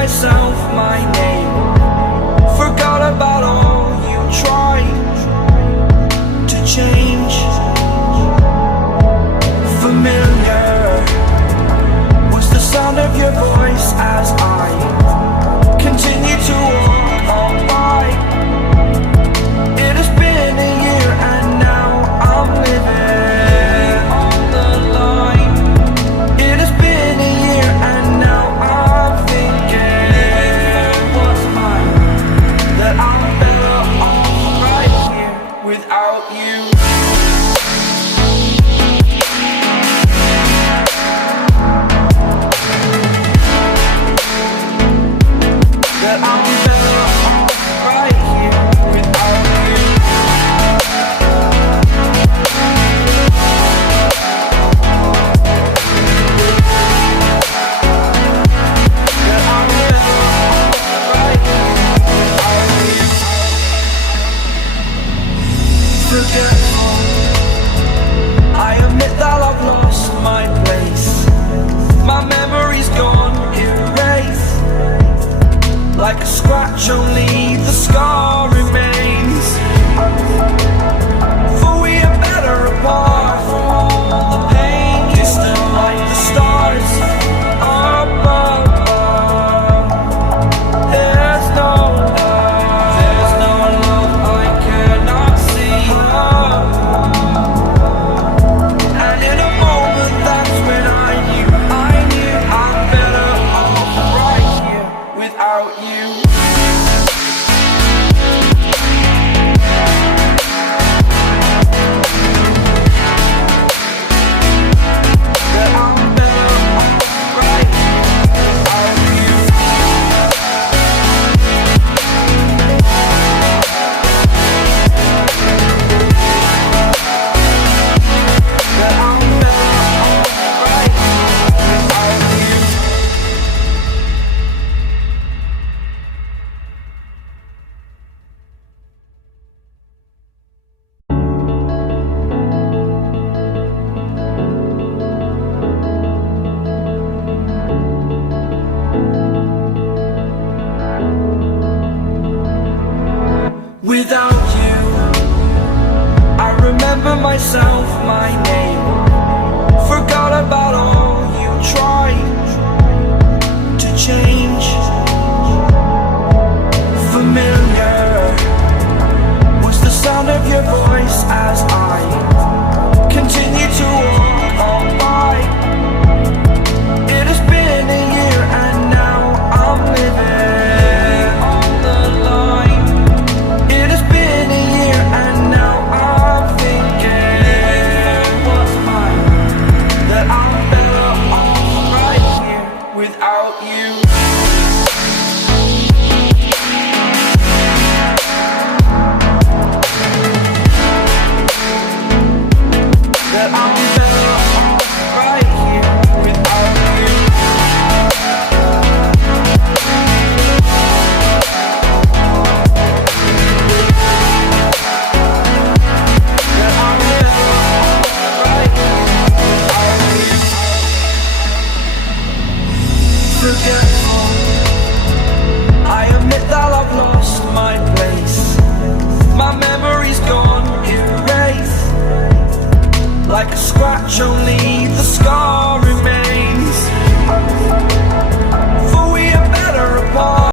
myself my name. Forgot about all you tried to change. Familiar was the sound of your voice as I continue to walk on by. It has been a year and now I'm living on the line. It has been a year and now I'm thinking what's mine, that I'm better off right here without you. That I'm better off right here without you. That I'm better off right here without you. Forgetful, I admit that I've lost my place. My memory's gone erased. Like a scratch, only the scar remains. For we are better apart from all the pain. Distant like the stars above. There's no love I cannot see. And in a moment, that's when I knew I'm better off right here without you. That I'm better off right here without you. That I'm better off right here without you. Without you, I remember myself, my name. Forgot about all you tried to change. Familiar was the sound of your voice as I continue to walk on by. It has been a year and now I'm living on the line. It has been a year and now I'm thinking what's mine, that I'm better off right here without you. That I'm better off right here without you. That I'm better off right here without you. Forgetful, I admit that I've lost my place.